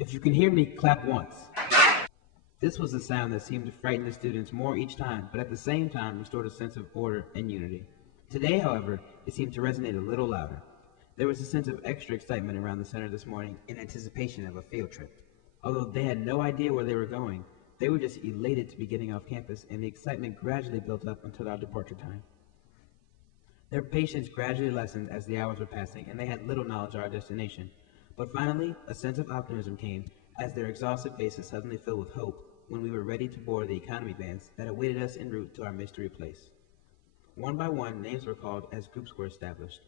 If you can hear me, clap once. This was a sound that seemed to frighten the students more each time, but at the same time restored a sense of order and unity. Today, however, it seemed to resonate a little louder. There was a sense of extra excitement around the center this morning in anticipation of a field trip. Although they had no idea where they were going, they were just elated to be getting off campus, and the excitement gradually built up until our departure time. Their patience gradually lessened as the hours were passing, and they had little knowledge of our destination. But finally, a sense of optimism came as their exhausted faces suddenly filled with hope when we were ready to board the economy vans that awaited us en route to our mystery place. One by one, names were called as groups were established.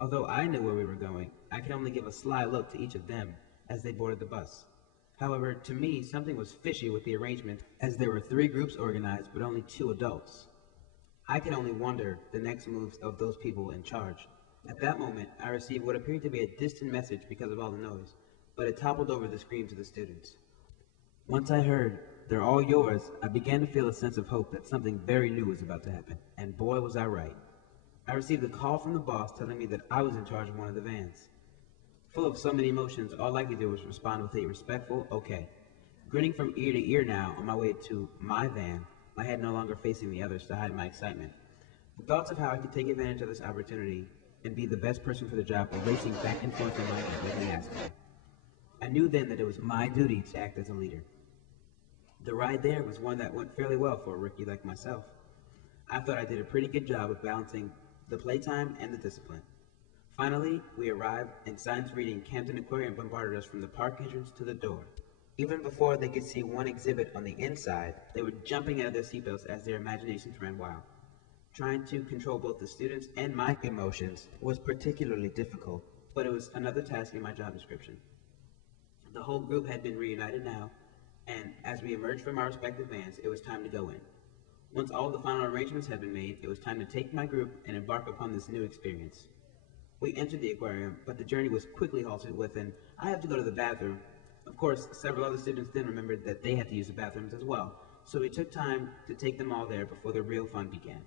Although I knew where we were going, I could only give a sly look to each of them as they boarded the bus. However, to me, something was fishy with the arrangement, as there were 3 groups organized but only 2 adults. I could only wonder the next moves of those people in charge. At that moment, I received what appeared to be a distant message because of all the noise, but it toppled over the screams of the students. Once I heard, "They're all yours," I began to feel a sense of hope that something very new was about to happen, and boy was I right. I received a call from the boss telling me that I was in charge of one of the vans. Full of so many emotions, all I could do was respond with a respectful, "Okay." Grinning from ear to ear now on my way to my van, my head no longer facing the others to hide my excitement. The thoughts of how I could take advantage of this opportunity and be the best person for the job were racing back and forth in my head like an asteroid. I knew then that it was my duty to act as a leader. The ride there was one that went fairly well for a rookie like myself. I thought I did a pretty good job of balancing the playtime and the discipline. Finally, we arrived, and signs reading Camden Aquarium bombarded us from the park entrance to the door. Even before they could see one exhibit on the inside, they were jumping out of their seatbelts as their imaginations ran wild. Trying to control both the students and my emotions was particularly difficult, but it was another task in my job description. The whole group had been reunited now, and as we emerged from our respective vans, it was time to go in. Once all the final arrangements had been made, it was time to take my group and embark upon this new experience. We entered the aquarium, but the journey was quickly halted with an, "I have to go to the bathroom." Of course, several other students then remembered that they had to use the bathrooms as well, so we took time to take them all there before the real fun began.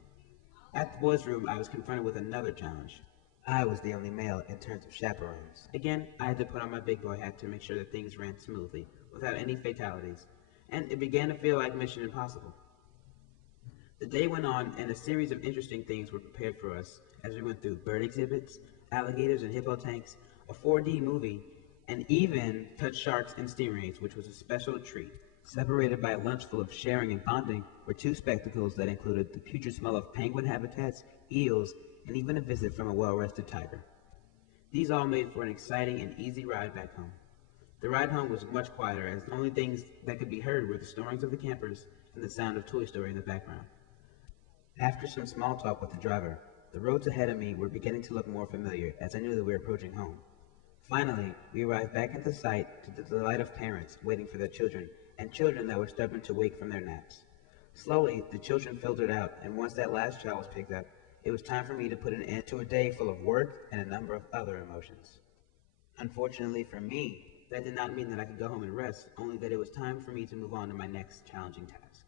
At the boys' room, I was confronted with another challenge. I was the only male in terms of chaperones. Again, I had to put on my big boy hat to make sure that things ran smoothly, without any fatalities, and it began to feel like Mission Impossible. The day went on, and a series of interesting things were prepared for us as we went through bird exhibits, alligators and hippo tanks, a 4D movie, and even touched sharks and stingrays, which was a special treat. Separated by a lunch full of sharing and bonding were 2 spectacles that included the putrid smell of penguin habitats, eels, and even a visit from a well-rested tiger. These all made for an exciting and easy ride back home. The ride home was much quieter, as the only things that could be heard were the snorings of the campers and the sound of Toy Story in the background. After some small talk with the driver, the roads ahead of me were beginning to look more familiar as I knew that we were approaching home. Finally, we arrived back at the site to the delight of parents waiting for their children and children that were stubborn to wake from their naps. Slowly, the children filtered out, and once that last child was picked up, it was time for me to put an end to a day full of work and a number of other emotions. Unfortunately for me, that did not mean that I could go home and rest, only that it was time for me to move on to my next challenging task.